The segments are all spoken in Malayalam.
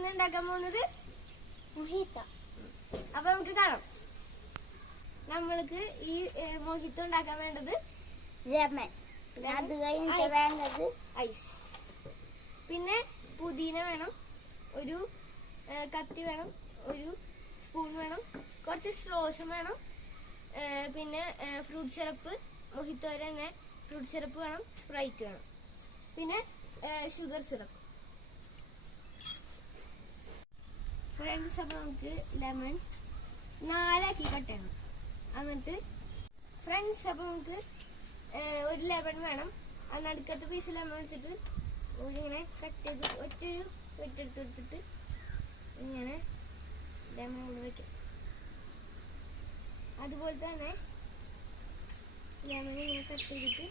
ഇന്ന് ഉണ്ടാക്കാൻ പോകുന്നത് മൊഹിത്തോ. അപ്പൊ നമുക്ക് കാണാം. നമ്മൾക്ക് ഈ മൊഹിത്തോ ഉണ്ടാക്കാൻ വേണ്ടത് ലെമൺ, അത് കഴിഞ്ഞിട്ട് വേണ്ടത് ഐസ്, പിന്നെ പുതിന വേണം, ഒരു കത്തി വേണം, ഒരു സ്പൂൺ വേണം, കുറച്ച് സ്ട്രോസും വേണം, പിന്നെ ഫ്രൂട്ട് സിറപ്പ്, മൊഹിത്തോ തന്നെ ഫ്രൂട്ട് സിറപ്പ് വേണം, സ്പ്രൈറ്റ് വേണം, പിന്നെ ഷുഗർ സിറപ്പ്. ഫ്രണ്ട്സ്, അപ്പൊ നമുക്ക് ലെമൺ 4 കട്ട് ചെയ്യണം. എന്നിട്ട് ഫ്രണ്ട്സ്, അപ്പൊ നമുക്ക് ഒരു ലെമൺ വേണം. ആ നടുക്കത്തെ പീസ് ലെമൺ എടുത്തിട്ട് ഇങ്ങനെ കട്ട് ചെയ്ത് ഒറ്റൊരു വെട്ടെടുത്തിട്ട് ഇങ്ങനെ ലെമൺ കൊണ്ട് വെക്കാം. അതുപോലെ തന്നെ ലെമൺ ഇങ്ങനെ കട്ട് ചെയ്തിട്ട്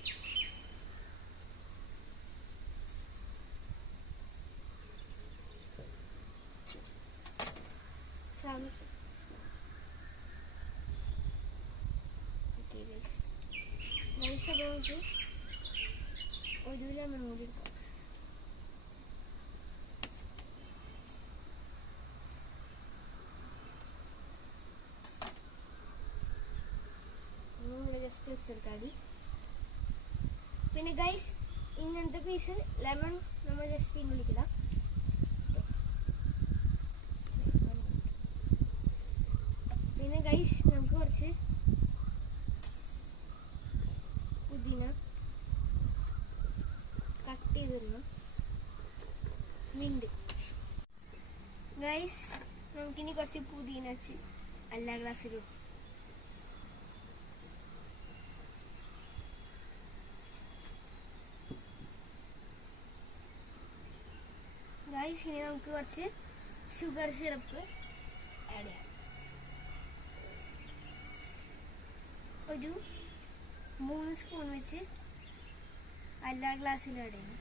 നമുക്ക് ഒരു ലെമൺ കൂടി എടുക്കാം. ജസ്റ്റ് വെച്ചെടുത്താൽ മതി. പിന്നെ ഗൈസ്, ഇങ്ങനത്തെ പീസ് ലെമൺ നമ്മൾ ജസ്റ്റ് വിളിക്കില്ല. പിന്നെ ഗൈസ്, നമുക്ക് കുറച്ച് പുതിന കട്ട് ചെയ്തിരുന്നു, മിന്റ്. ഗൈസ്, നമുക്കിനി കുറച്ച് പുതിന വെച്ച് എല്ലാ ഗ്ലാസ്സിലും. ഗൈസ്, ഇനി നമുക്ക് കുറച്ച് ഷുഗർ സിറപ്പ് ആഡ് ചെയ്യാം. ഒരു 3 സ്പൂൺ വെച്ച് എല്ലാ ഗ്ലാസ്സിലും ആഡ് ചെയ്യണം.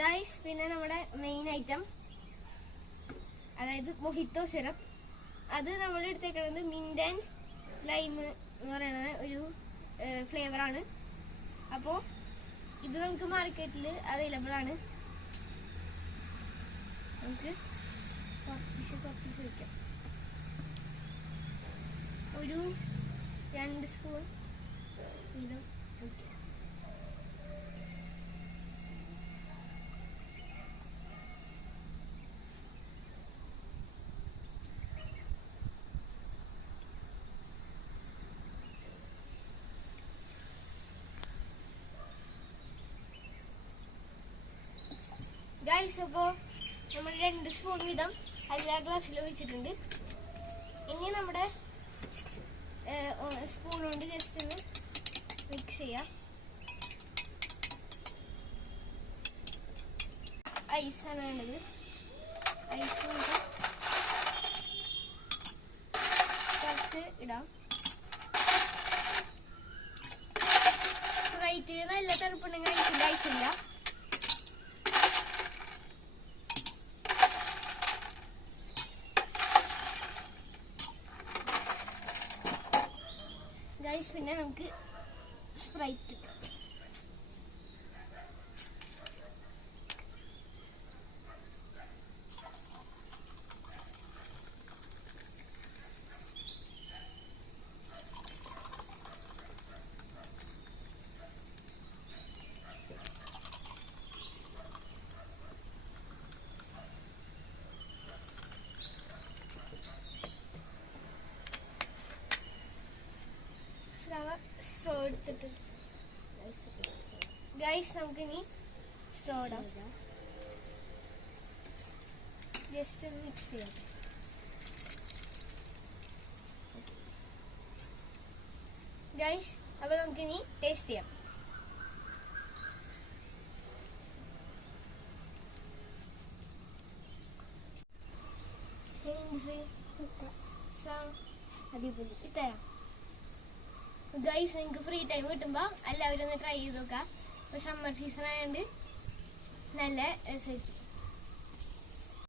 ഗൈസ്, പിന്നെ നമ്മുടെ മെയിൻ ഐറ്റം, അതായത് മൊഹിത്തോ സിറപ്പ്. അത് നമ്മൾ എടുത്തേക്കുന്നത് മിന്റ് ആൻഡ് ലൈം എന്ന് പറയുന്നത് ഒരു ഫ്ലേവറാണ്. അപ്പോൾ ഇത് നമുക്ക് മാർക്കറ്റിൽ അവൈലബിൾ ആണ്. നമുക്ക് കുറച്ച് ഒഴിക്കാം. ഒരു 2 സ്പൂൺ വീതം ഒഴിക്കാം. ഗൈസ്, അപ്പോൾ നമ്മൾ 2 സ്പൂൺ വീതം എല്ലാ ഗ്ലാസ്സിൽ ഒഴിച്ചിട്ടുണ്ട്. ഇനി നമ്മുടെ സ്പൂൺ കൊണ്ട് ജസ്റ്റ് ഒന്ന് മിക്സ് ചെയ്യാം. ഐസാണ് വേണ്ടത്. ഐസ് നമുക്ക് കുറച്ച് ഇടാം. സ്പ്രൈറ്റിന് നല്ല തണുപ്പുണ്ടെങ്കിൽ ഐസില്ല. ഗൈസ്, പിന്നെ നമുക്ക് സ്പ്രൈറ്റ്. സ്ട്രോ എടുത്തിട്ട് ഗൈസ്, നമുക്കിനി സ്ട്രോ ഇടാം. ജസ്റ്റ് ഒന്ന് മിക്സ് ചെയ്യാം. ഗൈസ്, അപ്പോൾ നമുക്കിനി ടേസ്റ്റ് ചെയ്യാം. അടിപൊളി, ഇഷ്ടമായോ ഗൈസ്? നിങ്ങൾക്ക് ഫ്രീ ടൈം കിട്ടുമ്പോൾ എല്ലാവരും ഒന്ന് ട്രൈ ചെയ്ത് നോക്കാം. ഇപ്പോൾ സമ്മർ സീസൺ ആയതുകൊണ്ട് നല്ല രസമായിരിക്കും.